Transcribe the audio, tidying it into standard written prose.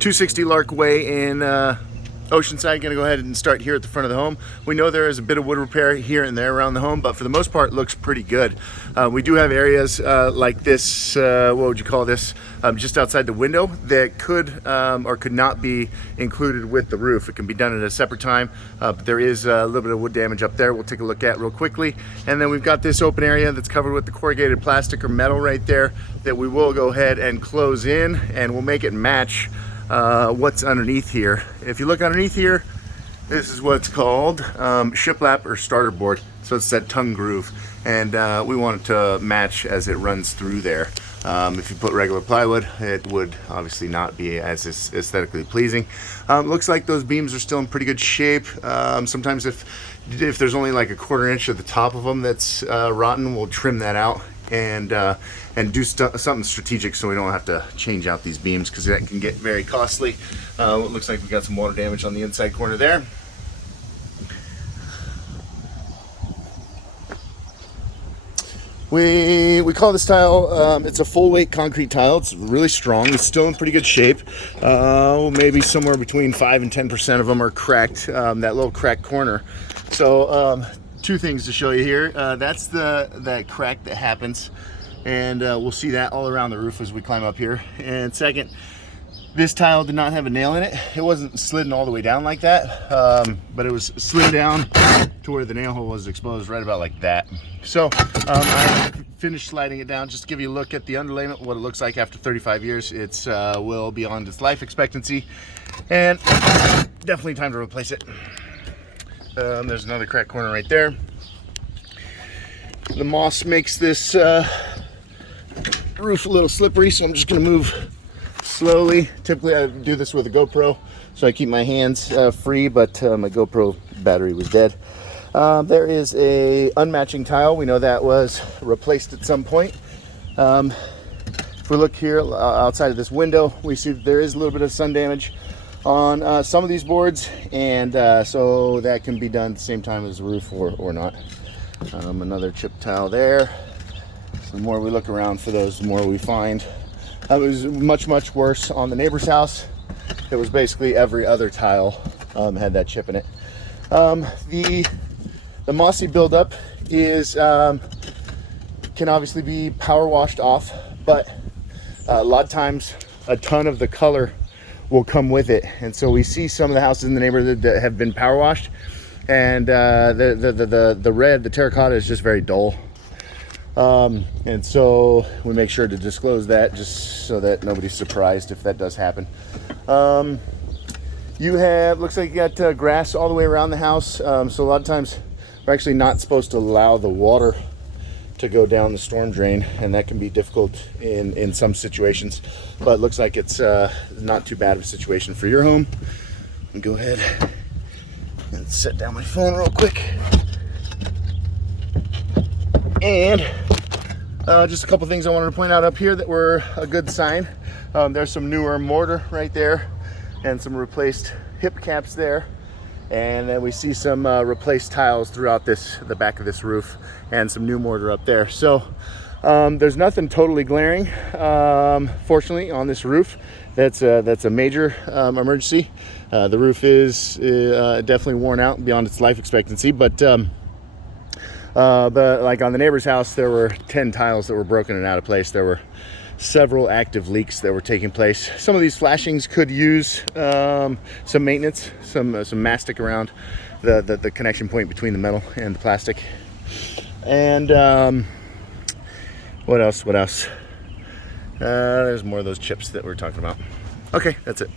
260 Lark Way in Oceanside. Gonna go ahead and start here at the front of the home. We know there is a bit of wood repair here and there around the home, but for the most part, it looks pretty good. We do have areas like this, what would you call this, just outside the window that could or could not be included with the roof. It can be done at a separate time, but there is a little bit of wood damage up there we'll take a look at real quickly. And then we've got this open area that's covered with the corrugated plastic or metal right there that we will go ahead and close in, and we'll make it match what's underneath here. If you look underneath here, this is what's called shiplap or starter board. So it's that tongue groove, and we want it to match as it runs through there. If you put regular plywood, it would obviously not be as aesthetically pleasing. Looks like those beams are still in pretty good shape. Sometimes if there's only like a quarter inch at the top of them that's rotten, we'll trim that out and do something strategic so we don't have to change out these beams, because that can get very costly. It looks like we got some water damage on the inside corner there. We call this tile, it's a full weight concrete tile. It's really strong. It's still in pretty good shape. Maybe somewhere between 5 and 10% of them are cracked, that little cracked corner. So two things to show you here. That's that crack that happens, and we'll see that all around the roof as we climb up here. And second, this tile did not have a nail in it. It wasn't slidden all the way down like that, but it was slid down to where the nail hole was exposed, right about like that. So I finished sliding it down just to give you a look at the underlayment, what it looks like after 35 years. It's will be on its life expectancy, and definitely time to replace it. There's another crack corner right there. The moss makes this roof a little slippery, so I'm just gonna move slowly. Typically I do this with a GoPro, so I keep my hands free, but my GoPro battery was dead. There is a unmatching tile. We know that was replaced at some point. If we look here outside of this window, we see that there is a little bit of sun damage on some of these boards, and so that can be done at the same time as the roof or not. Another chip tile there. So the more we look around for those, the more we find. It was much worse on the neighbor's house. It was basically every other tile had that chip in it. The mossy buildup is can obviously be power washed off, but a lot of times a ton of the color will come with it, and so we see some of the houses in the neighborhood that have been power washed, and the red, the terracotta, is just very dull. And so we make sure to disclose that just so that nobody's surprised if that does happen. Looks like you got grass all the way around the house. So a lot of times we're actually not supposed to allow the water to go down the storm drain, and that can be difficult in some situations, but it looks like it's not too bad of a situation for your home. I'll go ahead and set down my phone real quick. And just a couple things I wanted to point out up here that were a good sign. There's some newer mortar right there and some replaced hip caps there. And then we see some replaced tiles throughout the back of this roof, and some new mortar up there. So there's nothing totally glaring, fortunately, on this roof. That's a major emergency. The roof is definitely worn out beyond its life expectancy, but like on the neighbor's house, there were 10 tiles that were broken and out of place. There were several active leaks that were taking place. Some of these flashings could use some maintenance, some mastic around the connection point between the metal and the plastic. And what else? There's more of those chips that we're talking about. Okay, that's it.